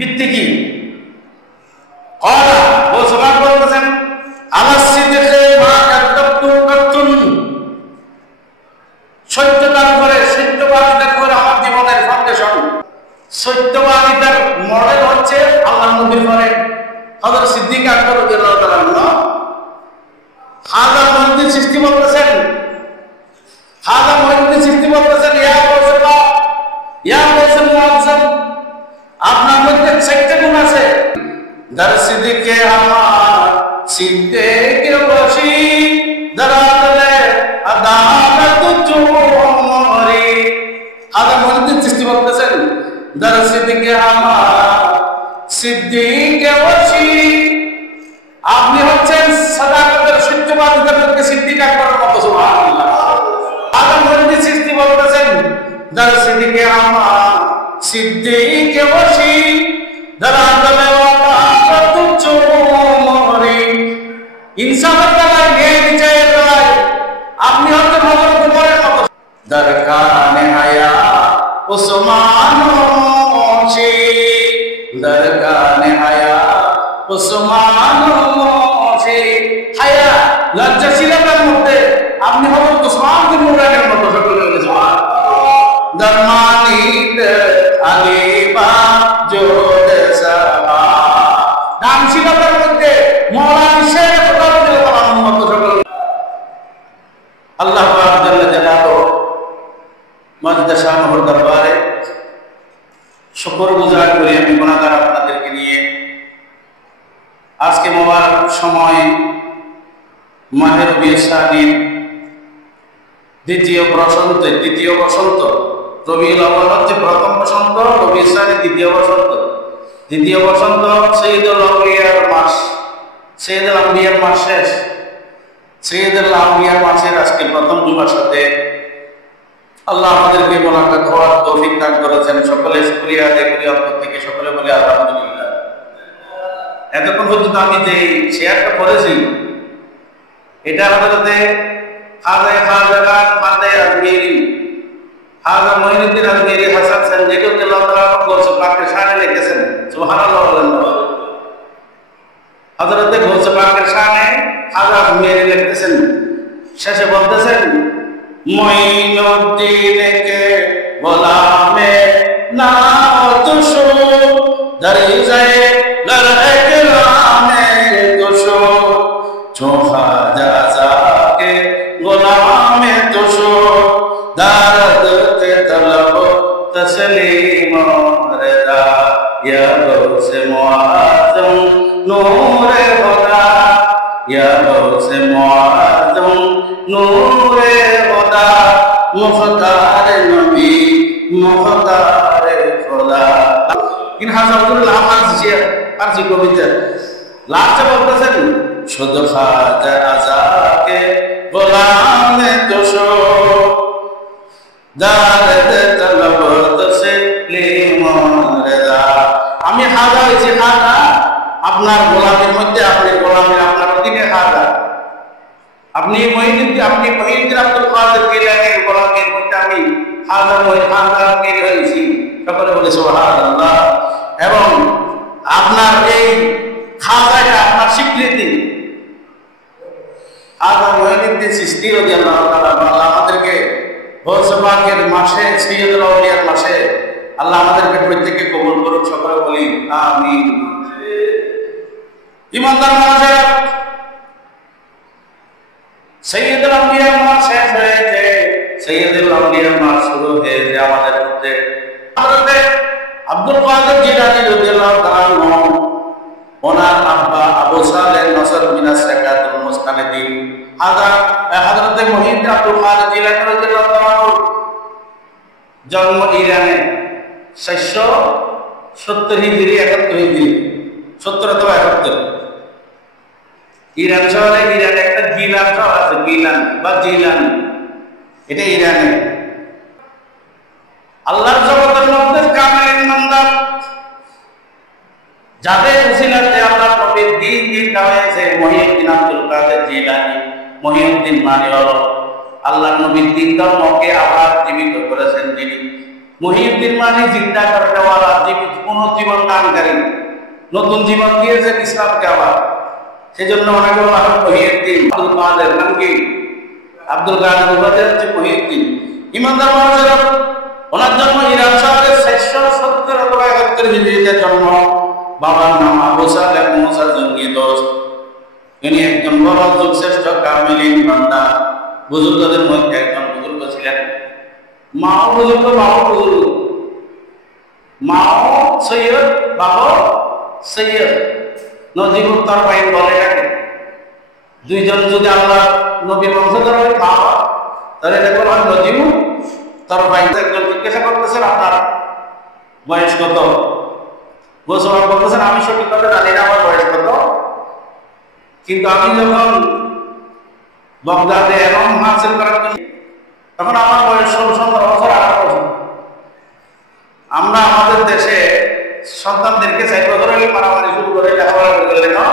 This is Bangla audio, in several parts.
ভিত্তি কি? সুবহান বলতেছেন আলাস সিদকে মা কাদ্দাবতুম কাতুন, সত্যতার উপরে সত্যবাদিতার উপরে আমার জীবনের ফাউন্ডেশন। সত্যবাদিতার মডেল হচ্ছে আল্লাহর নবীর পরে হযরত সিদ্দিক আকবর রাদিয়াল্লাহু তাআলা আনহু। হাযা মুহিদ্দিন চিশতি বলতেছেন, হাযা মুহিদ্দিন চিশতি বলতেছেন, ইয়া রাসূলুল্লাহ, ইয়া রাসূল মুআজ্জাম, আপনার মধ্যে 6টা গুণ আছে। দর সিদ্দিকে আমার সিদ্দিকে বসি দরাদলে আদালত চুমরি। হাযা মুহিদ্দিন চিশতি বলতেছেন, দর সিদ্দিকে আমার সিদ্দিকে বসি, আপনি হচ্ছেন সাদাকতের সত্যবাদিতার মধ্যে সিদ্দিক আকবরের মতো। সুবহানাল্লাহ। হাযা মুহিদ্দিন চিশতি বলতেছেন, দর সিদ্দিকে আমার সিদ্দিকে বসি দরাদলে আদালত চুমরি। ইনসাফের বেলায়, ন্যায় বিচারের বেলায় আপনি হচ্ছেন হযরত ওমরের মতো। দরকানে হায়া উসমান মোশি, দরকানে হায়া উসমান মোশি। হায়া লজ্জাশীলতার মধ্যে আপনি হযরত উসমান বিন নুরাইনের মতো। সকলে বলে সুবহানাল্লাহ। দরমানিত আলিবা জোদে সাবা, দানশীলতার মধ্যে মওলানা শেখ রাদিয়াল্লাহু তাআলার মতো। সকলে আল্লাহ পাক জাল্লা জালালুহু মজদা শানুর দরবারে শুকরগুজার করি আমি গুনাহগার আপনাদেরকে নিয়ে। আজকে মোবারক সময় মাহে রবিউল শানির দ্বিতীয় বসন্ত। রবিউল আউয়াল হচ্ছে প্রথম বসন্ত, রবিউল শানি দ্বিতীয় বসন্ত। দ্বিতীয় বসন্ত সৈয়দুল আউলিয়ার মাস, সৈয়দুল আম্বিয়ার মাস শেষ। সৈয়দুল আউলিয়ার মাসের আজকে প্রথম জুমার সাথে আল্লাহ আমাদেরকে মোনাজাত হওয়ার তৌফিক দান করেছেন। সকলে শুকরিয়া আদায় করি অন্তর থেকে। সকলে বলে আলহামদুলিল্লাহ। এতক্ষণ পর্যন্ত আমি যে শেয়ারটা করেছি এটা হযরতে হাজা মুঈনুদ্দিন আজমিরি হাসান সঞ্জয় রাদিয়াল্লাহু তাআলা গৌসে পাকের শানে লিখেছেন। সুবহানাল্লাহ। হযরতে গৌসে পাকের শানে হাজা আজমিরি লিখতেছেন, শেষে বলতেছেন, মুঈনুদ্দিন কে গোলামে নাতুশু দরজায়ে লরহকরামে তুশু, চোখা জাযা কে গোলামে তুশু দারদ তে তলব তসলিম রদা, ইয়া গৌসে মুআজ্জম নূরে খুদা, ইয়া গৌসে মুআজ্জম নূরে খুদা, মুখতার নবী মুখতার খুদা। ইন হাজাতুল ফারসি কবিতা লাস্টে বলতেছেন, শুধু খাজা আজাকে গোলামে তুশু দারদ তলব তসলিম রদা। আমি হাজা হয়েছি, হাজা আপনার গোলামের মধ্যে, আপনি গোলামের আপনার অধীনে হাজা। আপনি মুঈনুদ্দিন আব্দুল কাদের জিলানীর গোলামের মধ্যে আমি হাজা হয়েছি। সকলে বলে সুবহানাল্লাহ। এবং আপনার এই খাজাটা আপনার স্বীকৃতি। হাজা মুঈনুদ্দিন চিশতি রাদিয়াল্লাহু তাআলা আল্লাহ আমাদেরকে গৌসে পাকের মাসে, সৈয়দুল আউলিয়ার মাসে আল্লাহ আমাদেরকে প্রত্যেককে কবুল করুন। সকলে বলি আমিন। ইমানদার মানুষেরা, সৈয়দুল আউলিয়ার মাস শেষ হয়েছে, সৈয়দুল আউলিয়ার মাস শুরু হয়েছে আমাদের মধ্যে। হযরতে আব্দুল কাদের জিলানী রাদিয়াল্লাহু তাআলা আনহু, ওনার আব্বা আবু সালেহ নসর মিনাস সাকাতুল মুস্তানিদিন হযরতে মুহিদ্দিন আব্দুল কাদের জিলানী রাদিয়াল্লাহু তাআলা আনহু জন্ম ইরানে 770 হিজরি 71 হিজরি 70 অথবা 71। ইরান শহরে, ইরানে একটা গিলান শহর আছে, গিলান বা জিলান, এটা ইরানে। আল্লাহর জগতের মধ্যে কামেল ইমানদার যাদের উসিলাতে আল্লাহ নবীর দ্বীন জিন্দা হয়েছে, মুহিউদ্দিন আব্দুল কাদের জিলানী। মুহিউদ্দিন মানে হলো আল্লাহর নবীর দ্বীন ধর্মকে আবার জীবিত করেছেন যিনি। মুহিউদ্দিন মানে জিন্দা করনেওয়ালা, জীবিত পুনর্জীবন দানকারী, নতুন জীবন দিয়েছেন ইসলামকে আবার। সেজন্য ওনাকে বলা হয় মহিউদ্দিন আব্দুল কাদের। নাম কি? আব্দুল কাদের উপাধি হচ্ছে মহিউদ্দিন। ইমানদার মানুষেরা, ওনার জন্ম ইরান শহরের 670 অথবা 71 হিজরিতে জন্ম। বাবার নাম আবু সালেহ মুসা জঙ্গি দোস্ত। ইনি একজন বড় যুগশ্রেষ্ঠ কামিলিন বান্দা, বুজুর্গদের মধ্যে একজন বুজুর্গ ছিলেন। মাও বুজুর্গ, বাবাও বুজুর্গ। মাও সৈয়দ, বাবাও সৈয়দ। নজিবুর তরফাইন বলে এটাকে। দুইজন যদি আল্লাহ নবীর বংশধর হয় মা, তাহলে এটা বলা হয় নজিবুর তরফাইন। একজন জিজ্ঞাসা করতেছেন আপনার বয়স কত? গোসবা বলতেছেন আমি সঠিকভাবে জানি না আমার বয়স কত, কিন্তু আমি যখন বগদাদে এবং হাসিল করার জন্য, তখন আমার বয়স 16-17 বছর, 18 বছর। আমরা আমাদের দেশে সন্তানদেরকে 4 বছর হলে মারামারি শুরু করে লেখাপড়া করলে না।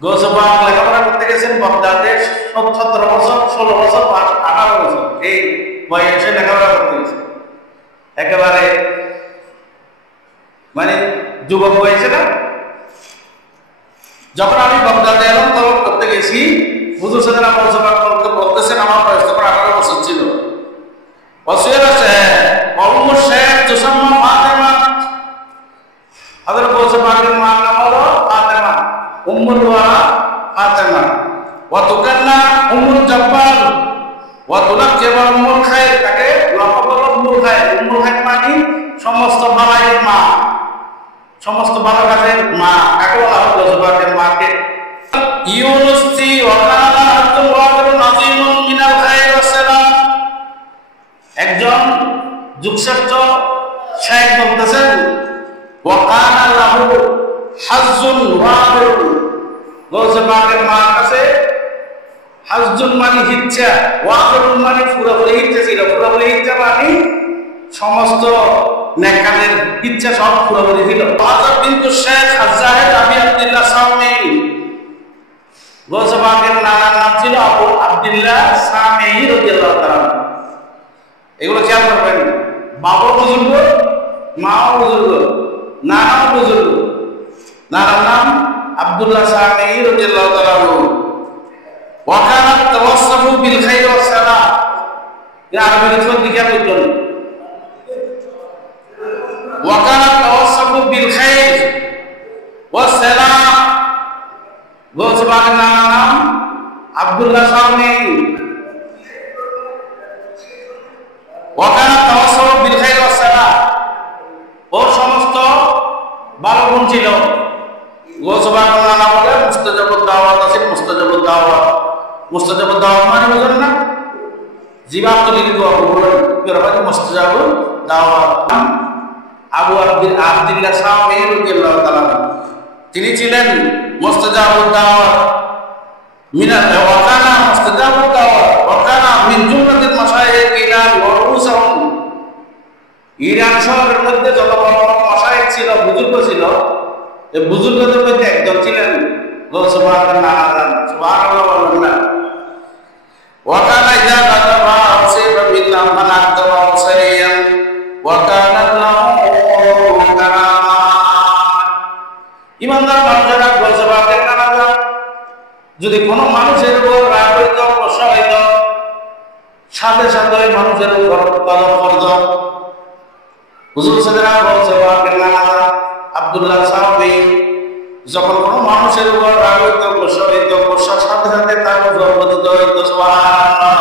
গোসবা লেখাপড়া করতে গেছেন বগদাদে 17 বছর, 16 বছর, 18 বছর, এই বয়সে লেখাপড়া করতে গেছে। একেবারে মানে যুবক বয়সে না। যখন আমি বগদাদে এলাম তখন করতে গেছি, হুজুর সাহেব বলতেছেন আমার বয়স তখন 18 বছর ছিল। ওসিয়ত আছে উম্মু শেখ তুসাম্মা ফাতেমা। হযরত গোসবা পাকের মার নাম হলো ফাতেমা, উম্মুল ওয়ারা ফাতেমা। ওয়া তুকান্না উম্মুল জব্বার ওয়া তুলাক্কাবা উম্মুল খায়র। তাকে লকব হলো উম্মুল খায়র। উম্মুল খায়র মানে সমস্ত বালাইয়ের মা, সমস্ত ভালো কাজের মা। কাকে বলা হয়? গোসবাকের মাকে। ইউনুসি ওয়া কানা আব্দুল ওয়াহিদ নাযিমুন মিনাল খায়র ওয়াস সালাম। একজন যুগশ্রেষ্ঠ শেখ বলতেছেন ওয়া কানা লাহু হাজ্জুন ওয়াফির। গোসবাকের মার কাছে হাজ্জুন মানে ইচ্ছা, ওয়াফির মানে পুরোপুরি ইচ্ছা ছিল। পুরোপুরি ইচ্ছা মানে সমস্ত নেকাদের ইচ্ছা সব পুরোপুরি ছিল। ফাতিমা বিনতু শেখ আজ-জাহিদ আবি আব্দুল্লাহ সামি। গোসবাকের নানার নাম ছিল আবু আব্দুল্লাহ সামি রাদিয়াল্লাহু তাআলা। এগুলো খেয়াল করবেন। বাবা বুজুর্গ, মাও বুজুর্গ, নানাও বুজুর্গ। নানার নাম আব্দুল্লাহ সামি রাদিয়াল্লাহু তাআলা। ওয়া কানাত তাওয়াসসাফু বিল খাইর ওয়াস সালাহ। এর আরবি লিখতে কি বলছেন? ওয়া কানাত তাওয়াসসাফু বিল খাইর ওয়াস সালাহ। গোসবাকের নাম আব্দুল্লাহ সামি। ওয়া কানাত তাওয়াসসাফু বিল খাইর ওয়াস সালাহ। ওর সমস্ত ভালো গুণ ছিল। গোসবাকের নাম বলে মুস্তাজাবুদ দাওয়াত আছে। মুস্তাজাবুদ দাওয়াত, মুস্তাজাবুদ দাওয়াত মানে বুঝেন না? জীবাত তৈরি দোয়া বলেন কি মুস্তাজাবুদ দাওয়াত। আবু আব্দুল্লাহ সামি রাদিয়াল্লাহু তাআলা তিনি ছিলেন মুস্তাজাবুদ দাওয়াত। মিনাল ওয়া কানা মুস্তাজাবুদ দাওয়াত ওয়া কানা মিন জুমলাতিল মাশায়েখ ইরান ওয়া রুসাহুম। ইরান শহরের মধ্যে যত বড় বড় মাশায়েখ ছিল, বুজুর্গ ছিল, এই বুজুর্গদের মধ্যে একজন ছিলেন গোসবাকের নানা। সুবহানাল্লাহ বলেন না? ওয়া কানা ইযা গাদাবা উসিবা বিল্লাহ ফানাদবা উসাইয়ান ওয়া কানা লাহু কারামা। ইমানদার মানুষেরা গোসবাকের নানা যদি কোনো মানুষের উপর রাগ হইত, গোসা হইত, সাথে সাথে মানুষের উপর তলব করত। হুজুর সাল্লাল্লাহু আলাইহি ওয়াসাল্লাম আব্দুল্লাহ সাহাবী যখন কোনো মানুষের উপর রাগ হইত, গোসা হইত, গোসার সাথে সাথে তার উপর পতিত হইত। সুবহানাল্লাহ।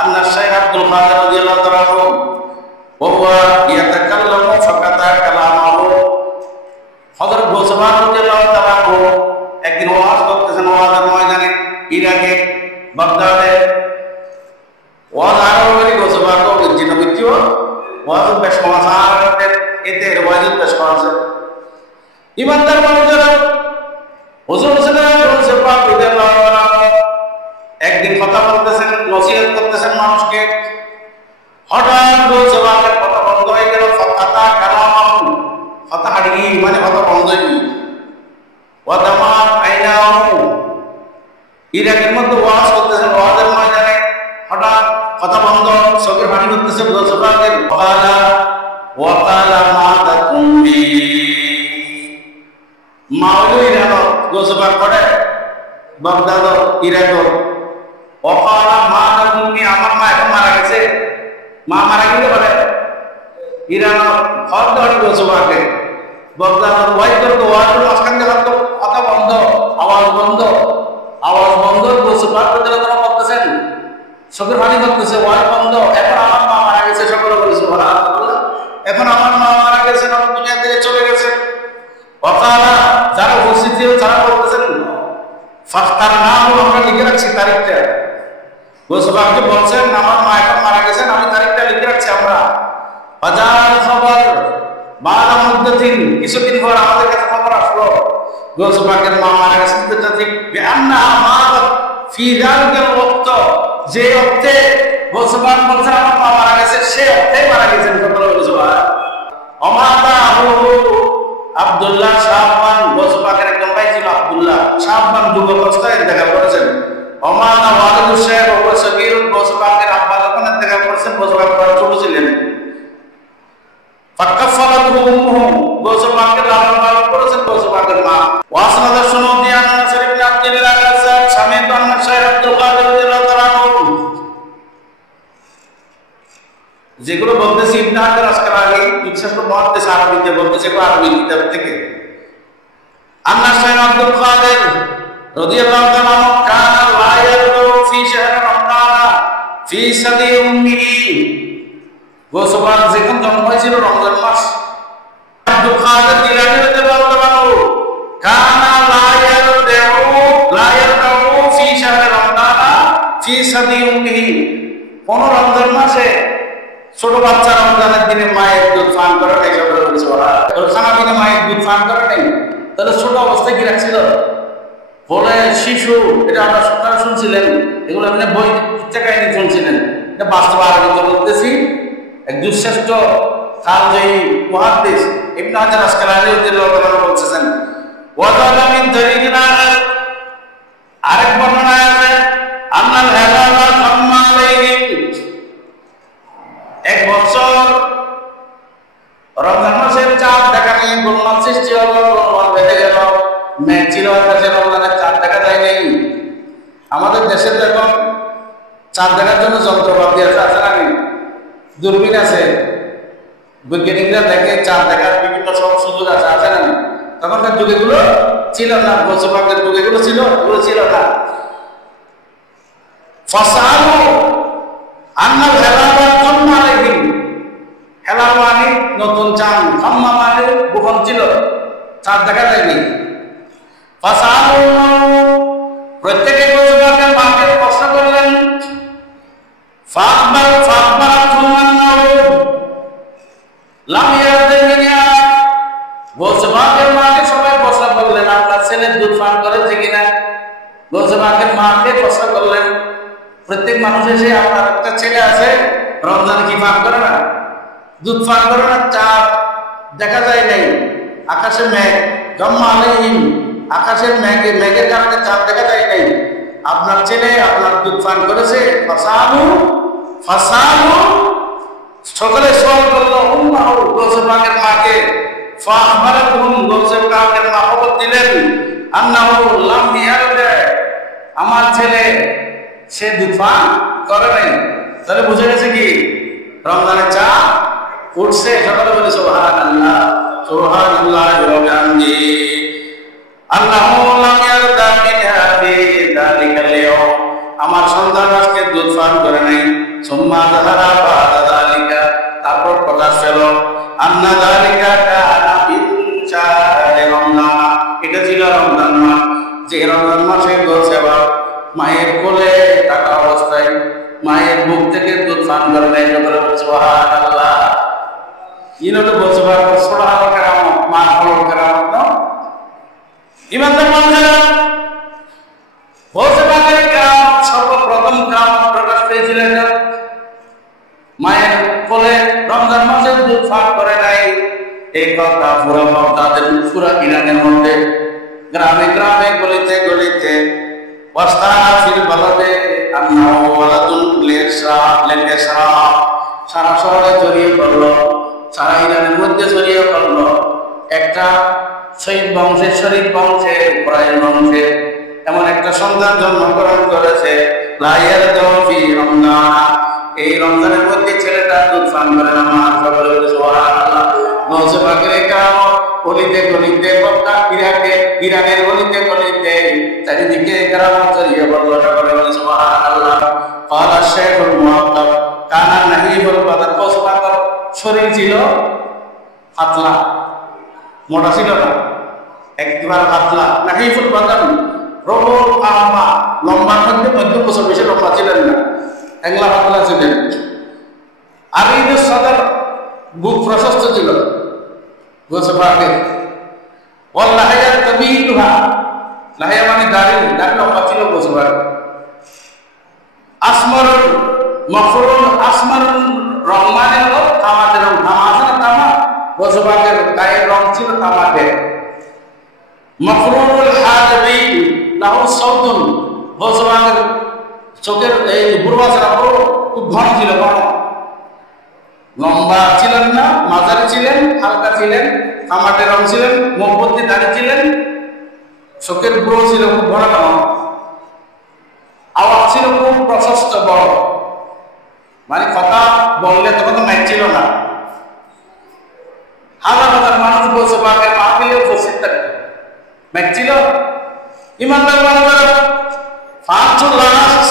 আল্লাহ শাইখ আব্দুল কাদের রাদিয়াল্লাহু তাআলা ওয়া হুয়া ইয়াতাকাল্লামু ফাকাতা কালামাহু। হযরত গোসবা রাদিয়াল্লাহু তাআলা একদিন ওয়াজ করতেছেন, ওয়াজের ময়দানে ইরাকে বাগদাদে। ওয়াজ আরবি গোসবা তো জিনা বিকিও ওয়াজ বেশ সমাজের এতে ওয়াজ বেশ করেছে। ইমানদার মানুষেরা হুজুর সাল্লাল্লাহু আলাইহি ওয়াসাল্লাম একদিন কথা বলতেছেন, নসিহত করতেছেন মানুষকে। হঠাৎ গোসবাকের কথা বন্ধ হয়ে গেল। ফাকাতা কালামাহু, কথা হারিয়ে মানে কথা বন্ধ হয়ে গেল। ওয়া দামাত আইনাহু, ইরাকের মধ্যে ওয়াজ করতেছেন, ওয়াজের ময়দানে হঠাৎ কথা বন্ধ, চোখের পানি করতেছে গোসবাকের। ওয়া বাগদাদ ইরাক ওকালা মা তুমি আমার মা এখন মারা গেছে মা মারা গেলে বলে ইরান ঘর দড়ি বলছো মাকে বাগদাদ ওয়াই করতো ওয়াজের মাঝখান দিয়ে তো কথা বন্ধ আওয়াজ বন্ধ বলছো বাগদাদ তারা করতেছেন চোখের পানি করতেছে ওয়াজ বন্ধ এখন আমার মা মারা গেছে সকলে বলেছে এখন আমার মা মারা গেছে আমার দুনিয়া থেকে চলে গেছে ওকালা যারা উপস্থিত ছিল তারা বলতেছেন তার নাম আমরা লিখে রাখছি তারিখটা গোসবাকে বলছেন আমার মা এখন মারা গেছেন আমি তারিখটা লিখে রাখছি আমরা বাজার খবর বারা মধ্যে দিন কিছুদিন পর আমাদের কাছে খবর আসলো গোসবাকের মা মারা গেছেন এটা ঠিক বেআন্না আমার ফি যালিকাল ওয়াক্ত যে অর্থে গোসবাক বলছেন আমার মা মারা গেছে সে অর্থে মারা গেছেন সকলে গোসবা অমাতা আব্দুল্লাহ শাহবান গোসবাকের একদম ভাই ছিল আব্দুল্লাহ শাহবান যুব অবস্থায় দেখা করেছেন ওমানা ওয়ালিদুল শেখ ওয়া সগীর গোসবাকের আব্বা যখন দেখা করেছেন গোসবাক বড় ছোট ছিলেন ফাকাফালাতহু উম্মুহু গোসবাকের লালন পালন করেছেন গোসবাকের মা ওয়াসনাদ সুনুদিয়ান নাসর ইবনে আব্দুল্লাহ আল-সাদ সামিত আন্না শাইখ আব্দুল কাদের রাদিয়াল্লাহু তাআলা যেগুলো বলতেছি ইবনে হাজার আজকাল আগে বিশেষ করে মুহাদ্দিস আরবিতে বলতেছে আরবি কিতাব থেকে আন্না শাইখ আব্দুল কাদের রাদিয়াল্লাহু তাআলা কানা লা ইয়ারদু ফি শাহর রমজান ফি সাদি উম্মিহি গোসবাক যখন জন্ম হয়েছিল রমজান মাস আব্দুল কাদের জিলানী রাদিয়াল্লাহু তাআলা কানা লা ইয়ারদু ফি শাহর রমজান ফি সাদি উম্মিহি কোন রমজান মাসে ছোট বাচ্চা রমজানের দিনে মায়ের দুধ পান করে নাই সকলে বলেছে ওরা ওর খানা পিনা মায়ের দুধ পান করে নাই তাহলে ছোট অবস্থায় কি রাখছিল বলে শিশু এটা আমরা সকালে শুনছিলেন এগুলো আপনি বই ইচ্ছা কাহিনী শুনছিলেন এটা বাস্তব আরবিতে বলতেছি একজন শ্রেষ্ঠ খালজয়ী মুহাদ্দিস ইবনে হাজার আসকালানি রাদিয়াল্লাহু তাআলা বলতেছেন ওয়াদালা মিন তরিকিনা আরেক বর্ণনায় আছে আন্নাল হালালা কাম্মা আলাইহি এক বছর রমজান মাসের চাঁদ দেখা নিয়ে গোলমাল সৃষ্টি হলো গোলমাল বেঁধে গেল মেঘ ছিল আকাশে রমজানের চাঁদ দেখা যায় নাই আমাদের দেশে তো এখন চাঁদ দেখার জন্য যন্ত্রপাতি আছে না দূরবীন আছে বৈজ্ঞানিকরা দেখে চাঁদ দেখার বিভিন্ন সব সুযোগ আছে না তখনকার যুগেগুলো ছিল না গোসবাকের যুগেগুলো ছিল ওগুলো ছিল না ফাসালু আন্নাল হেলালা কাম্মা আলাইহিম হেলাল মানে নতুন চাঁদ কাম্মা মানে গোপন ছিল চাঁদ দেখা যায়নি ফাসালু প্রত্যেকে গোসবাকের মাকে প্রশ্ন করলেন লাম ইয়ারদিনা গোসবাকের মাকে সবাই প্রশ্ন করলেন আপনার ছেলে দুধ পান করেছে কিনা গোসবাকের মাকে প্রশ্ন করলেন প্রত্যেক মানুষ এসে আপনার একটা ছেলে আছে রমজান কি পান করে না দুধ পান করে না চাঁদ দেখা যায় নাই আকাশে মেঘ গাম্মা আলাইহিম আকাশের মেঘের কারণে চাঁদ দেখা যায় নাই আপনার ছেলে আপনার দুধ পান করেছে ফাসালু সকলে সওয়াল করলো উম্মাহু গোসবাকের মাকে ফাহবারাতুহুম গোসবাকের মা খবর দিলেন আন্নাহু লাম ইয়ারদা আমার ছেলে সে দুধ পান করে নাই তাহলে বুঝে গেছে কি রমজানের চাঁদ উঠছে সকলে বলে সুবহানাল্লাহ সুবহানাল্লাহ ওয়া বিহামদিহি আল্লাহু লাম ইয়ারদা মিন যালিকাল ইয়াওম আমার সন্তান আজকে দুধ পান করে নাই সুম্মা যাহারা বাদা যালিকা তারপর প্রকাশ পেল আন্না যালিকা কানা মিন শাহরি রমজান এটা ছিল রমজান মাস যে রমজান মাসে গোসবাক মায়ের কোলে থাকা অবস্থায় মায়ের বুক থেকে দুধ পান করে নাই সুবহানাল্লাহ ইনতো গোসবাক সুবহানাল্লাহ কেরামত মা হলো কেরামত না ইমানদার মানুষেরা গোসবাকের কেরামত সর্বপ্রথম কেরামত প্রকাশ পেয়েছিলেন মায়ের কোলে রমজান মাসে দুধ পান করে নাই এই কথা পুরো বাগদাদের পুরো ইরানের মধ্যে গ্রামে গ্রামে গলিতে গলিতে ওয়াস্তানা ফিল বালাদে আন্নাহু ওয়ালাদুল লিসরা সারা শহরে ছড়িয়ে পড়লো সারা ইরানের মধ্যে ছড়িয়ে পড়লো একটা শহীদ বংশে শরীফ বংশে কুরাইশ বংশে এমন একটা সন্তান জন্মগ্রহণ করেছে এই রমজানের মধ্যে ছেলেটা দুধ পান করে না। মা সকলে বলে সুবহানাল্লাহ। গৌসে পাকের কেরামত গলিতে গলিতে মক্কা ইরানের গলিতে গলিতে চারিদিকে কেরামত ছড়িয়ে পড়ল। সকলে বলে সুবহানাল্লাহ। ক্বালা শাইখুল মুআত্তাব কানা নাহিবুল বাদান। গৌসে পাকের শরীর ছিল পাতলা, মোটা ছিল না, একবার পাতলা। নাহিবুল বাদান প্রবল লম্বা, লম্বার মধ্যে মধ্য বছর বেশি লম্বা ছিলেন না, একলা পাতলা ছিলেন। আর এই যে সদর বুক প্রশস্ত ছিল গৌসে পাকের। ওয়াল্লাহিয়া তাবিলুহা, লাহিয়া মানে দাড়ি, দাড়ি লম্বা ছিল গৌসে পাকের। আসমারুল মাফরুল, আসমারুল রং মানে হলো তামাটে রং। তামা আছে না, তামা, গৌসে পাকের গায়ের রং ছিল তামাটে। মাফরুল হাজবিন লাহু সাউতুন, গৌসে পাকের চোখের এই বুড়বাসরা খুব ঘন ছিল, ঘন। লম্বা ছিলেন না, মাঝারি ছিলেন, হালকা ছিলেন, তামাটে রং ছিলেন, মুখভর্তি দাড়ি ছিলেন, চোখের বুড়ো ছিল খুব ঘন ঘন। আওয়াজ ছিল খুব প্রশস্ত, বড়, মানে কথা বললে তখন তো মাইক ছিল না। হাজার হাজার মানুষ গৌসে পাকের মাহফিলে উপস্থিত থাকত, মাইক ছিল। ইমানদার মানুষেরা 500 লাখ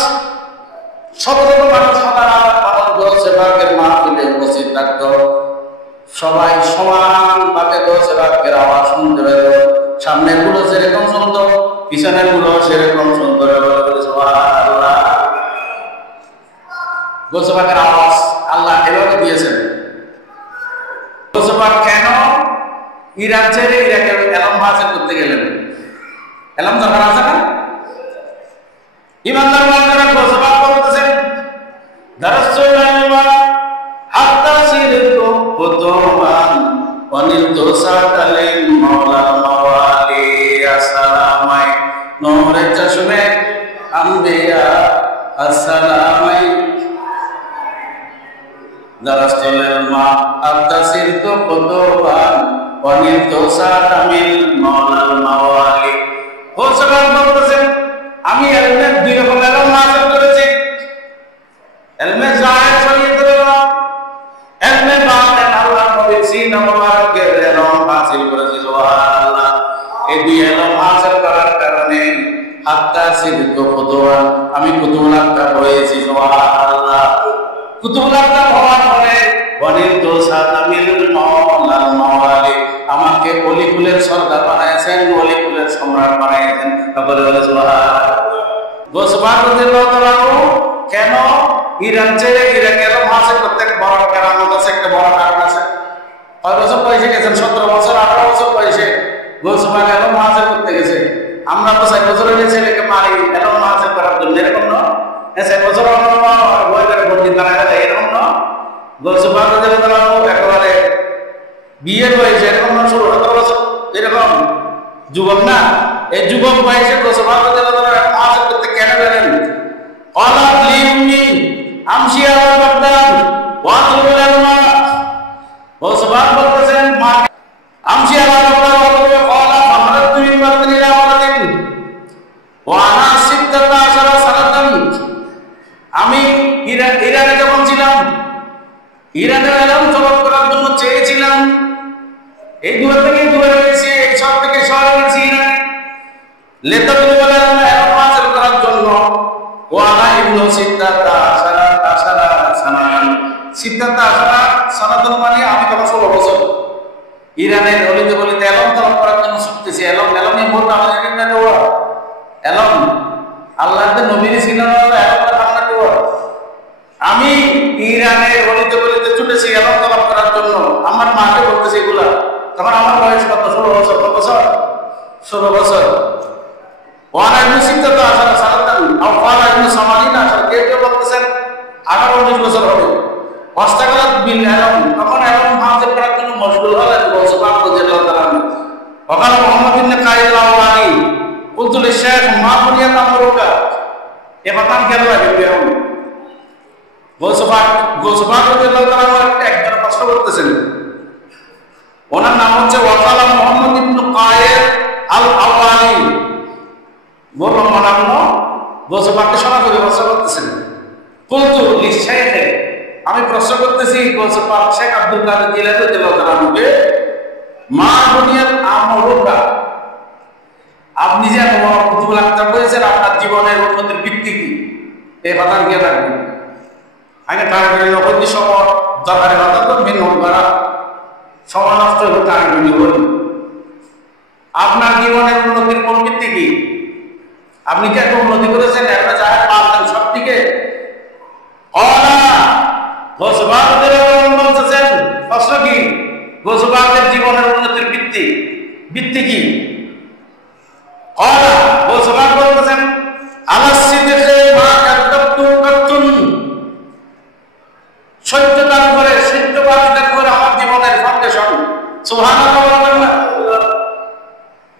17 মানুষ, হাজার হাজার মানুষ গৌসে পাকের মাহফিলে উপস্থিত থাকত। সবাই সমানভাবে গৌসে পাকের আওয়াজ শুনতে পেত। সামনের গুলো সেরকম শুনত, পিছনের গুলো সেরকম শুনতে পেত। সুবহানাল্লাহ। গৌসে পাকের আওয়াজ আল্লাহ এভাবে দিয়েছেন। গৌসে পাক কেন ইরান ছেড়ে ইরাকের এলম হাসিল করতে গেলেন? এলম দরকার আছে না? ইমানদার বান্দারা গৌসে পাক বলতেছেন, দারাসতুল ইলমা হাত্তা সিরতু ফুতুবান ওয়া নিলতু সাতালিন মাওলাল মাওয়ালি। আসসালামাই নূরে চশমে আম্বিয়া, আসসালামাই দারাসতুল ইলমা হাত্তা সিরতু ফুতুবান ওয়া নিলতু সাতামিল মাওলাল মাওয়ালি। গৌসে পাক বলতেছেন, আমি এলমের 2 রকম এলম হাসিল করেছি। এলমে জাহের শরীয়তের এলম, এলমে বাতিন আল্লাহ নবীর সিনা মুবারকের এলম হাসিল করেছি। সুবহানাল্লাহ। এই 2 এলম হাসিল করার কারণে হাত্তা সিরতু ফুতুবান, আমি কুতুবুল আকতাব হয়েছি। সুবহানাল্লাহ। কুতুবুল আকতাব হওয়ার পরে ওয়ানিলতু সাতামিল মাওলাল মাওয়ালি, আমাকে অলিকুলের সরদার বানাইছেন, অলিকুলের সম্রাট বানাইছেন। সকলে বলে সুবহানাল্লাহ। গৌসে পাক রাদিয়াল্লাহু তাআলা কেন ইরান ছেড়ে ইরাকে এলম হাসিল করতে? বড় কেরামত আছে, একটা বড় কারণ আছে। কয় বছর বয়সে গেছেন? 17 বছর, 18 বছর বয়সে গৌসে পাক এলম হাসিল করতে গেছে। আমরা তো 4 বছর হলে ছেলেকে মারি এলম হাসিল করার জন্য, এরকম না? 4 বছর বই করে ভর্তি করা যায়, এরকম না? গৌসে পাক রাদিয়াল্লাহু তাআলা একেবারে বিয়ের বয়সে, এরকম না? 16-17 বছর, এরকম যুবক না? এই যুবক বয়সে গৌসে পাক রাদিয়াল্লাহু তাআলা এলম হাসিল করতে কেন গেলেন? ক্বালাত লি উম্মি আমশি আলা বাগদাদ ওয়া আতলুবুল ইলমা। গৌসে পাক বলতেছেন, মা আমশি আলা বাগদাদ ওয়া আতলুবু, ক্বালা ফামারাতু মিন বাগদাদ ইলা বাগদাদ ওয়া আনা 16 সানাতান। আমি ইরানে যখন ছিলাম, ইরানের এলম তলব করার জন্য চেয়েছিলাম। এই দূর থেকে দূরে গেছি, এই সব থেকে শহরে গেছি ইরানে লেতাতুল ইলম এলম হাসিল করার জন্য। ওয়ানা ইবনু 16 সানাতান, 16 সানাতান মানে আমি তখন 16 বছর ইরানের অলিতে গলিতে এলম তলব করার জন্য ছুটতেছি। এলম এলমই বলতে আমাদের এখানে দেওয়া এলম, আল্লাহর নবীর সিনার এলমের আমরা দেওয়া। আমি ইরানের অলিতে গলিতে ছুটেছি এলম তলব করার জন্য। আমার মাকে বলতেছি এগুলা, তখন আমার বয়স কত? 16 বছর। কত বছর? 16 বছর। ওয়ানা ইবনু 16 সানাতান আও ওয়ানা ইবনু 80 কেউ কেউ বলতেছেন 18-19 বছর হবে। ওয়াস্তাগলাত বিল ইলম, তখন এলম হাসিল করার জন্য মশগুল হলেন গৌসে পাক রাদিয়াল্লাহু তাআলা। ওয়াকাল মুহাম্মদ ইবনে কাইদ আল-আওয়ানি কুলতু লিশ-শাইখ মা বুনিয়াত আমরুকা, এ মাকাম কেন লাগে বেরম? গৌসে পাক রাদিয়াল্লাহু তাআলা একজন প্রশ্ন করতেছেন, ওনার নাম হচ্ছে ওয়াকাল মুহাম্মদ ইবনে কাইদ আল-আওয়ানি। বললাম করতেছি গৌসে পাক শেখ আব্দুল কাদের জিলানী রাদিয়াল্লাহু তাআলা আনহু মা বুনিয়াল আমরুকা, আপনি যে কুতুবুল আকতার করেছেন আপনার জীবনের উন্নতির ভিত্তি কি এই কথা কি রাখবেন। আগে টার্গেট লক্ষ্য সময় দরকারে কথা তো ভিন্ন করা সময় নষ্ট হলে টার্গেট হল। আপনার জীবনের উন্নতির কোন ভিত্তি কি? আপনি কি একটা উন্নতি করেছেন একটা জায়গায় পাচ্ছেন সব থেকে বলতেছেন প্রশ্ন কি গোসবাদের জীবনের উন্নতির ভিত্তি ভিত্তি কি? বলতেছেন সত্যতার উপরে সত্যবাদিতার উপরে আমার জীবনের ফাউন্ডেশন। সুবহানাল্লাহ বলবেন না?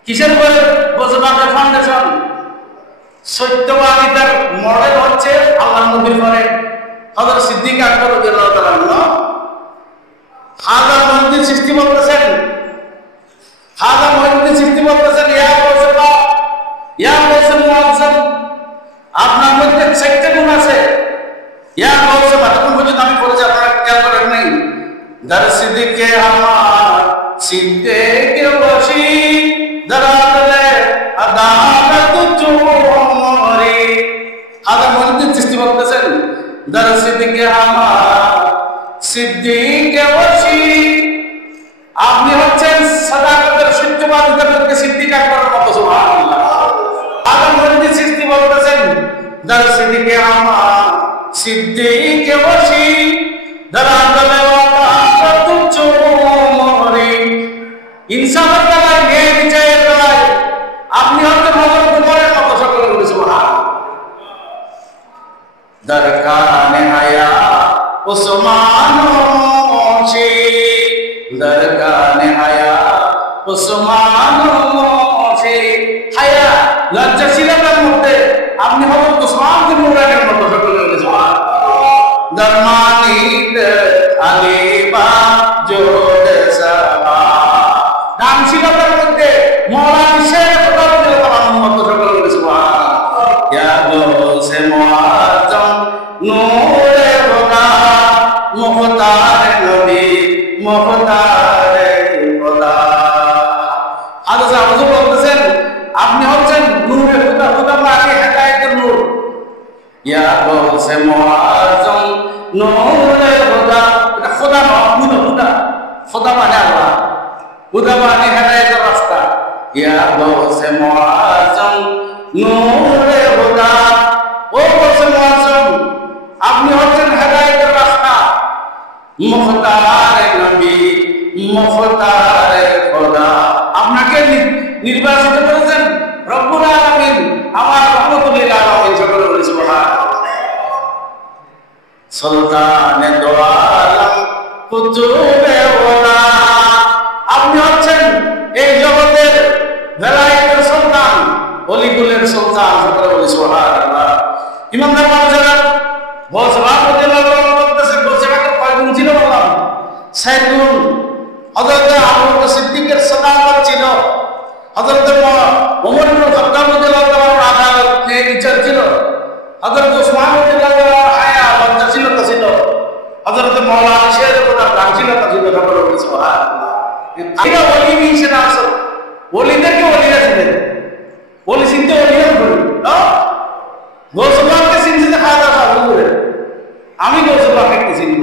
কিসের উপরে গোসবাদের ফাউন্ডেশন? সত্যবাদিতার মডেল হচ্ছে আল্লাহর নবীর পরে হযরত সিদ্দিক আকবর রাদিয়াল্লাহু তাআলা আনহু। হাজার মহিউদ্দিন চিশতি বলতেছেন ইয়া গৌসে মুআজ্জম, আপনার মধ্যে 4টা গুণ আছে। ইয়া গৌসে তখন পর্যন্ত আমি পড়েছি, আপনারা খেয়াল করেন নাই। দার সিদ্দিকে আমার সিদ্দিকে বসি দরাদলে আদালত চুমরি। হাজার মহিউদ্দিন চিশতি বলতেছেন দার সিদ্দিকে আমার সিদ্দিকে বসি, আপনি হচ্ছেন সাদাকতের সত্যবাদিতার মধ্যে সিদ্দিক আকবরের মতো। সুবহানাল্লাহ। আদম মহিউদ্দিন চিশতি বলতেছেন দার সিদ্দিকে আমার সিদ্দিকে বসি দরাদলে আদালত চুমরি। ইনসাফের বেলায় ন্যায় বিচারের বেলায় আপনি হচ্ছেন হযরত ওমরের মতো। সকলে বলি সুবহানাল্লাহ। দরকানে হায়া উসমান মোশি, দরকানে হায়া উসমান মোশি। হায়া লজ্জাশীলতার মধ্যে আপনি হযরত উসমান বিন নুরাইনের মতো। সকলে বলি সুবহানাল্লাহ। দরমানিত আলিবা জোদ সাবা, দানশীলতার মধ্যে মওলানা শেখ রাদিয়াল্লাহু তাআলার মতো। সকলে বলি সুবহানাল্লাহ। ইয়া গৌসে মুআজ্জম নূরে খোদা মুখতার নবী মুখতার খোদা। আল্লাহ আযম বলতেছেন আপনি হচ্ছেন নূরে খোদা, খোদা মানে হেদায়েতের নূর। ইয়া গৌসে মুআজ্জম নূরে খোদা, এটা খোদা নয়, খোদা। খোদা মানে আল্লাহ, খোদা মানে হেদায়েতের রাস্তা। ইয়া গৌসে মুআজ্জম নূরে খোদা, ও গৌসে মুআজ্জম আপনি হচ্ছেন হেদায়েতের রাস্তা। মুখতার নবী মুখতার খোদা, আপনাকে নির্বাচিত করেছেন রব্বুল আলামিন, আমার রহমতুল লিল আলামিন। সকলে বলি সুবহানাল্লাহ। সুলতানে দো আলম কুতুবে ওয়ালা, আপনি হচ্ছেন এই জগতের ভেলায়েতের সুলতান, ওলিকুলের সুলতান। সকলে বলি সুবহানাল্লাহ। ইমামদার মানুষেরা গোসবাদ রাদিয়াল্লাহু তাআলা বলতেছেন গোসবাদ কয় গুণ ছিল বললাম? 6 গুণ। হযরত আবু বকর সিদ্দিকের সাদাকত ছিল, হযরত ওমর ইবনে খাত্তাব রাদিয়াল্লাহু তাআলার আদালত ন্যায় বিচার ছিল, হযরত ওসমান রাদিয়াল্লাহু তাআলার হায়া লজ্জাশীলতা ছিল, হযরত মাওলানা শেখ রাদিয়াল্লাহু দানশীলতা ছিল। সকলে বলি সুবহানাল্লাহ। এটা ওলি মিশন আসল, ওলিদেরকে ওলিরা ছিলেন, ওলি চিনতে ওলিরা বলি না। গৌসবাদকে চিনতে খাওয়া দাওয়া করে আমি গৌসবাদকে চিনব,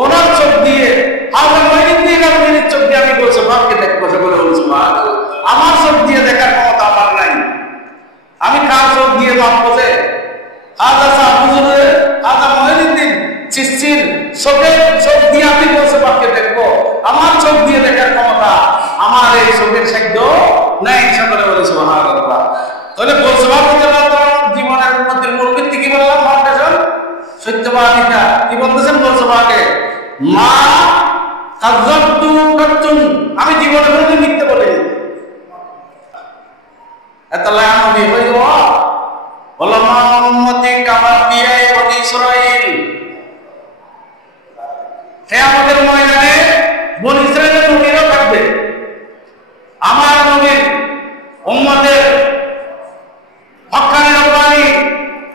ওনার চোখ দিয়ে আমার মহিউদ্দিনের চোখ দিয়ে আমি গৌসবাদকে দেখবো। সকলে বলি সুবহানাল্লাহ। আমার চোখ দিয়ে দেখার ক্ষমতা আমার নাই। আমি কার চোখ দিয়ে মাপবো যে আদা হুজুরের আদা মহিউদ্দিন চিশতির চোখ দিয়ে আমি গৌসবাদকে দেখবো। আমার চোখ দিয়ে দেখার ক্ষমতা আমার এই চোখের সাধ্য নাই। সকলে বলি সুবহানাল্লাহ। তাহলে গৌসবাদ জীবনের উন্নতির মূল ভিত্তি কি বললাম? ফাউন্ডেশন সত্যবাদিতা। কি বলতেছেন গৌসবাদকে? মা কাযাবতু কাতুন, আমি জীবনে কোনোদিন মিথ্যা বলিনি। এতলা নবী হইল ওলামা উম্মতি কামা বিয়ায়ে বনি ইসরাইল। কিয়ামতের ময়দানে বনি ইসরাইলের নবীরা থাকবে, আমার নবীর উম্মতের হক্কানি রব্বানি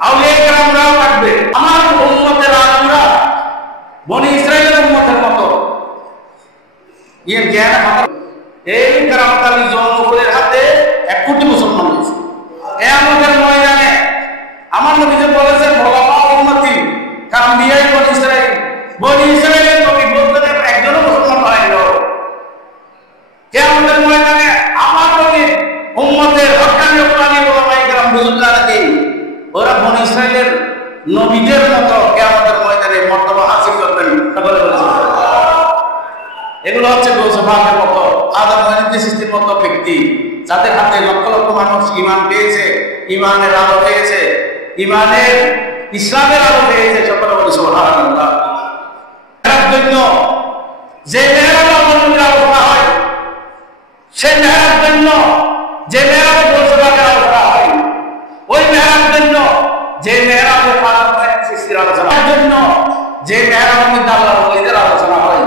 আউলিয়া কেরামরাও থাকবে। আমার উম্মতের আলেমরা বনি ইসরাইলের ইয়ের জ্ঞান আমার এই কারামত আলী জনগণের হাতে 1 কোটি মুসলমান হয়েছে। কিয়ামতের ময়দানে আমার নবী যে বলেছেন ওলামা উম্মতি কাম্বিয়াই বনি ইসরাইলের নবী বলতে একজনও মুসলমান হয় না। কিয়ামতের ময়দানে আমার নবী উম্মতের হক্কানি ওলামা ওলামায়ে কেরাম বুজুর্গানে দিন ওরা বনি ইসরাইলের নবীদের মতো কিয়ামতের ময়দানে মর্তবা হাসিল করবেন। সকলে বলেছেন এগুলো হচ্ছে গৌসবাগের মতো আদম ওয়ালিদ সৃষ্টির মতো ব্যক্তি যাদের হাতে লক্ষ লক্ষ মানুষ ঈমান পেয়েছে, ঈমানের আলো পেয়েছে, ঈমানের ইসলামের আলো পেয়েছে। সকলে বলে সুবহানাল্লাহ। এর জন্য যে মেহরাব আল্লাহর আলোচনা হয়, সেই মেহরাব জন্য যে মেহরাবে গৌসবাগের আলোচনা হয়, ওই মেহরাব জন্য যে মেহরাবে আদম ওয়ালিদ সৃষ্টির আলোচনা হয়, জন্য যে মেহরাবের মধ্যে আল্লাহর ওলিদের আলোচনা হয়,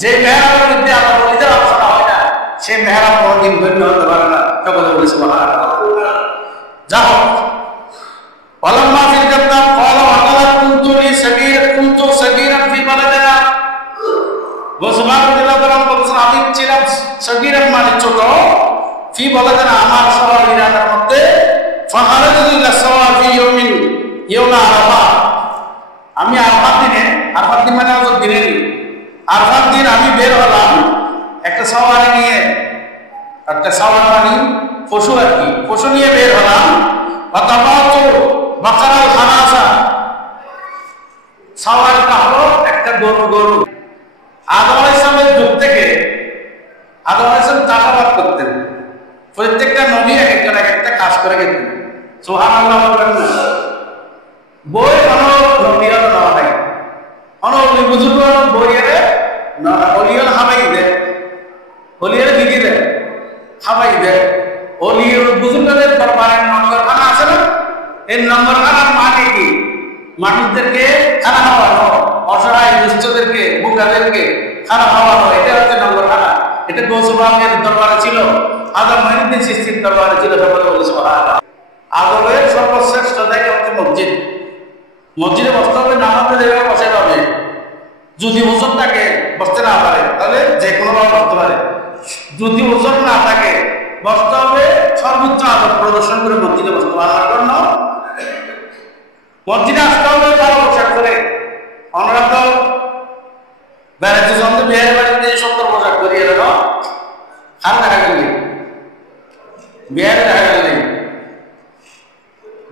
যে মেহরাবের মধ্যে আল্লাহর ওলিদের আলোচনা হয় না, সেই মেহরাব কোনদিন গণ্য হতে পারে না। সকলে বলে সুবহানাল্লাহ। যাও ওয়ালাম্মা ফিল কাতাব ক্বালা ওয়া ক্বালা কুনতু সগীরান ফি বালাদিনা। গোসবাগ রাদিয়াল্লাহু তাআলা বলেছেন আমি ছিলাম সগীরান মানে ছোট, ফি বালাদিনা আমার শহর ইরানের মধ্যে, ফাখারাজু ইলা সাওয়াফি ইয়াউমা আরাফা। আমি আরাফাত দিনে, আরাফাত দিন মানে হলো দিনের আরাফাত দিন আমি বের হলাম একটা সাওয়ারি নিয়ে, একটা সাওয়ার মানে পশু আর কি, পশু নিয়ে বের হলাম। ওয়াতাবাতু বাকারাল খানাসা, সাওয়ারটা হলো একটা গরু। আদম আলাইহিস সালামের যুগ থেকে আদম আলাইহিস সালাম চাষাবাদ করতেন, প্রত্যেকটা নবী একজন একটা কাজ করে গেছেন। সুবহানাল্লাহ বলেন না। বই নবীরা না হয় অনলি বুজুর্গ বইয়েরে না ওলিয়াল হাবাই দে, ওলিয়ার দিকে দে হাবাই দে। ওলিয়ার বুজুর্গদের দরবারে নম্বরখানা আছে না, এই নম্বরখানার মানে কি? মানুষদেরকে খানা খাওয়ানো, অসহায় দুস্থদেরকে বুকাদেরকে খানা খাওয়ানো, এটা হচ্ছে নম্বরখানা। এটা গৌসবাগের দরবারে ছিল, আদম ওয়ালিদ সৃষ্টির দরবারে ছিল। সকলে বলে সুবহানাল্লাহ। আদমের সর্বশ্রেষ্ঠ জায়গা হচ্ছে মসজিদ। মসজিদে বসতে হবে, নামাজের জায়গায় বসে পাবে। যদি ওজন থাকে বসতে না পারে তাহলে যে কোনো ভাবে বসতে পারে, যদি ওজন না থাকে বসতে হবে সর্বোচ্চ আদব প্রদর্শন করে মসজিদে বসতে পারার জন্য। মসজিদে আসতে হবে ভালো পোশাক করে। আমরা তো বেড়াতে যখন বিয়ের বাড়িতে সুন্দর পোশাক করি এলো না, আর দেখা গেল বিয়ের দেখা গেল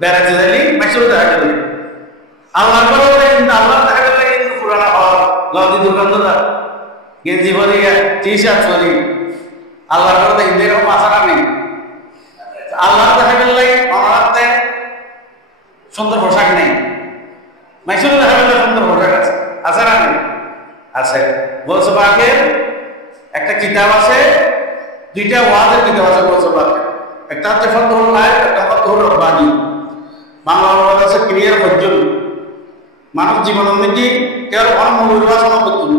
বেড়াতে যাইলি মাইসুর দেখা গেল আল্লাহর পরে কিন্তু আল্লাহ দেখা গেল কিন্তু পুরানা হওয়ার লদি দুর্গন্ধতা গেঞ্জি পরি টি শার্ট পরি আল্লাহর পরে দেখি এরকম আশা নেই। আল্লাহ দেখা গেল অনারাতে সুন্দর পোশাক নেই, মাইসুর দেখা গেল সুন্দর পোশাক আছে, আছে না নেই? আছে। গৌসবাগের একটা কিতাব আছে, দুইটা ওয়াজের কিতাব আছে গৌসবাগের, একটা হচ্ছে ফতহুল গায়েব, একটা ফতহুর রব্বানী। বাংলা অনুবাদ আছে ক্লিয়ার পর্যন্ত মানুষ জীবন উন্নতি কেউ অনুবাসনা করত না।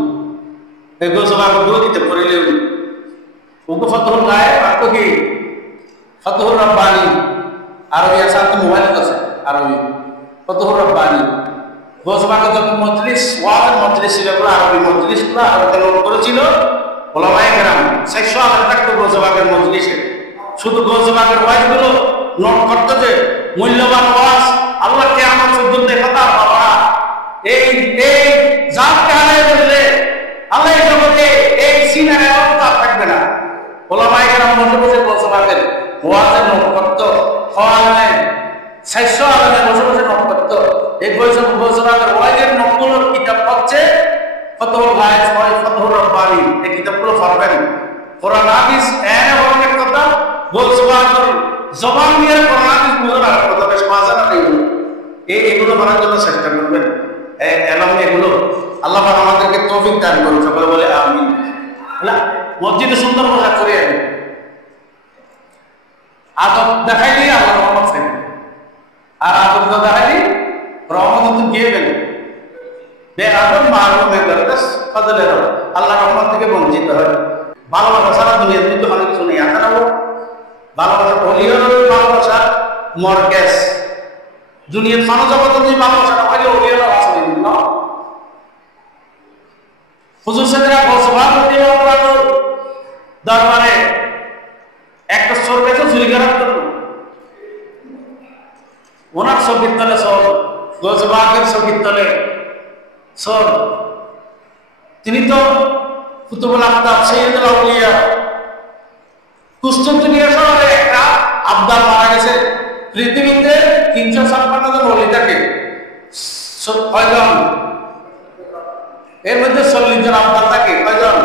এই গৌসবাগ দিতে পড়িলে ওকে ফতহুল গায়েব আর কি ফতহুর রব্বানী। আরবি আছে, আপনি মোবাইল আছে আরবি ফতহুর রব্বানী। গৌসবাগের যত মজলিস ওয়াজের মজলিস ছিল আরবি মজলিসগুলো আরবিতে নোট করেছিল ওলামায়ে কেরাম। 600 আগে থাকতো গৌসবাগের মজলিসে, শুধু গৌসবাগের ওয়াজগুলো নোট করতে যে মূল্যবান ওয়াজ আল্লাহ কিয়ামত পর্যন্ত কথা বাবা এই জাতকে হারায় বললে আল্লাহ জগতে এই সিনারে অবস্থা থাকবে না। ওলামায়ে কেরাম বসে বসে গৌসবাগের ওয়াজের নোট করতো, হওয়ালে 600 আগে বসে বসে নোট করতো। এই গৌসবাগের ওয়াজের নোটগুলোর কিতাব হচ্ছে ফতহুল গায়েব, ফতহুর রব্বানী। এই কিতাবগুলো পড়বেন। কোরআন হাদিস এর অনেক কথা গৌসবাগের জবান দিয়ে কোরআন হাদিস বুঝার কথা বেশ মজা না এগুলো করার জন্য চেষ্টা করবেন। এগুলো আল্লাহ আমাদেরকে তৌফিক দান করুন। সকলে বলে আমিন। মসজিদে সুন্দর পোশাক করে আনি, আদব দেখাইলি আল্লাহ রহমত চাইবে, আর আদব দেখাইলি রহমত তো দিয়ে গেল। বেআদব মারুম ফজলের আল্লাহ রহমত থেকে বঞ্চিত হয়। ভালোবাসা সারা দুনিয়াতে কিন্তু অনেক কিছু নেই। আছে না ভালোবাসা হলিও ভালোবাসা মরকেস দুনিয়ার মানবজগতে যদি ভালোবাসাটা হইলে হলিও আছে না। হুজুর সাহেবরা গৌসবাগ রাদিয়াল্লাহু তাআলা ছবির তলে চল, গজবাকের ছবির তলে চল। তিনি তো কুতুবুল আফতাব সৈয়দুল আউলিয়া। কুস্তুনতুনিয়া শহরে একটা আবদাল মারা গেছে। পৃথিবীতে 356 জন ওলি থাকে, কয়জন? এর মধ্যে 40 জন আবদাল থাকে। কয়জন?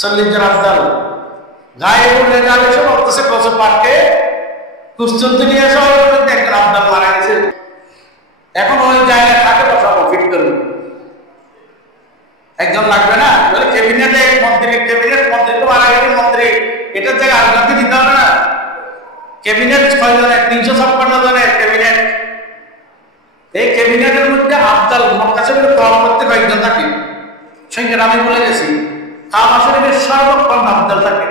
40 জন আবদাল। গায়ে উঠে যাবে এসে বলতেছে গজবাককে কুস্তুনতুনিয়া শহরের মধ্যে একটা আবদাল মারা গেছে। এখন ওই জায়গায় থাকে বসাবো, ফিট করবো। একজন লাগবে না? ক্যাবিনেটে ক্যাবিনেট মন্ত্রী তো মারা গেলে মন্ত্রী, এটার জায়গায় আরেকজনকে দিতে হবে না? ক্যাবিনেট 6 জনের, 356 জনের ক্যাবিনেট। এই ক্যাবিনেটের মধ্যে আবদাল মক্কা শরীফের তওয়াফ করতে কয়েকজন থাকে, সংখ্যাটা আমি বলে গেছি। কাবা শরীফের সর্বক্ষণ আবদাল থাকে।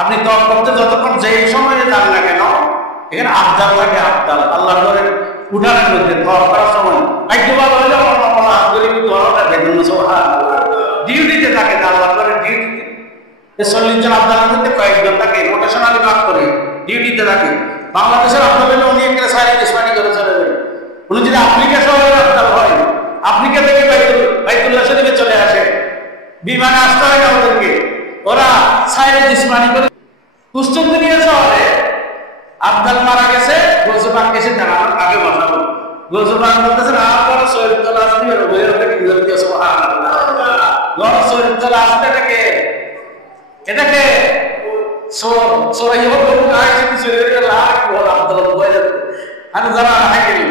আপনি তওয়াফ করতে যতক্ষণ যেই সময়ে যান না কেন, এখানে আবদাল থাকে। আবদাল আল্লাহর ঘরে উঠানের মধ্যে তওয়াফ করার সময় একবার হইলে হাত ধরে দোয়াটা বেদন সুবহানাল্লাহ ডিউটিতে থাকে। আল্লাহর ঘরে ডিউটিতে 40 জন আবদালের মধ্যে কয়েকজন থাকে, রোটেশনালি ভাগ করে ডিউটিতে থাকে। বাংলাদেশের আবদাল হলে উনি একটা সাইড ইসমানি করে চলে যাবে। উনি যদি আফ্রিকা শহরের আবদাল হয়, আফ্রিকা থেকে বাইতুল্লাহ শরীফে চলে আসে, বিমানে আসতে হয় না ওদেরকে, ওরা সাইড ইসমানি করে। কুস্তুনতুনিয়া শহরে আবদাল মারা গেছে, গজবাক গেছে জানানোর আগে বসাবো। গজবাক বলতেছে না বড় শরীরতলা আসতে হবে, ওইরকম কি করতে সুবহানাল্লাহ। বড় শরীরতলা আসতে এটাকে সরাইও লোক আইছে কি শরীরে লাখ বড় আবদাল বলে। আমি যারা হাইকেলি,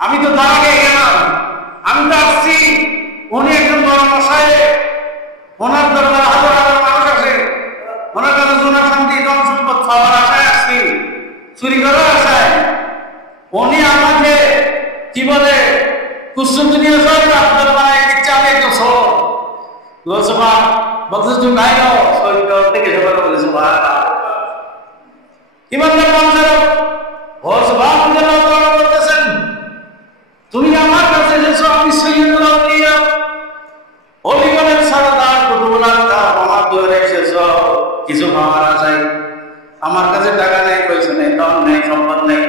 আমি তো তার আগে গেলাম, আমি তো আসছি। উনি একজন বড় মশাই, ওনার দরবার হাজার হাজার মানুষ আছে, ওনার কাছে সোনা শান্তি ধন সম্পদ পাওয়ার আশায় আসছি, চুরি করার আশায়। উনি আমাকে কি বলে কুস্তুনতুনিয়া শহরে আবদাল বানায় দিচ্ছে। আমি একদম সর লোসভা বলতে তুমি গাই নাও থেকে সবাই বলে সুবহানাল্লাহ। ইমানদার মানুষেরা বলতেছেন তুমি আমার কাছে এসেছো, আমি সৈয়দুল আউলিয়া অলিগণের সারদার কুতুবুল আফতাব, আমার দুয়ারে এসেছো কিছু পাওয়ার আশায়। আমার কাছে টাকা নেই, পয়সা নেই, ধন নেই, সম্পদ নেই,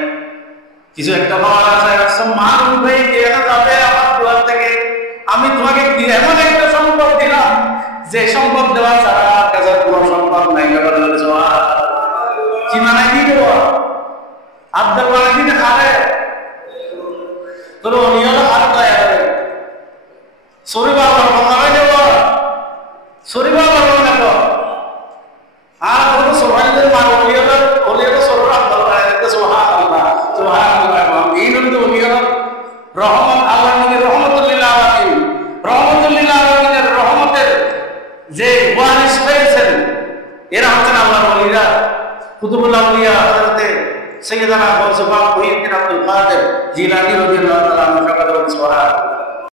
কিছু একটা পাওয়ার আশায় আসছো। মার উঠে দিয়ে যাবে আমার দুয়ার থেকে। আমি তোমাকে এমন একটা সম্পদ দিলাম যে সম্পদ দেওয়া ছাড়া আমার কাছে কোনো সম্পদ নাই। কি মানাই কি দেবো? আব্দাল বানাই দিতে খাবে তোর অনিয়ল হাত দয়া করে শরীর আল্লাহ বানাই দেব, শরীর আল্লাহ বানাবো। আর কোনো সোহাইদের মা অনিয়ল শরীর আব্দাল বানাই দিতে সুবহানাল্লাহ সুবহানাল্লাহ। এই হলো অনিয়ল রহমত। আল্লাহ নবী রহমতুল্লিল আলামিন, রহমতুল্লিল আলামিনের রহমতের যে ওয়ারিস হয়েছেন এরা হচ্ছেন আল্লাহর ওলিরা। কুতুবুল আউলিয়া হযরতে সৈয়দনা গৌসুল পাক মুহিউদ্দিন আব্দুল কাদের জিলানী রাদিয়াল্লাহু তাআলা আনহু। সুবহানাল্লাহ।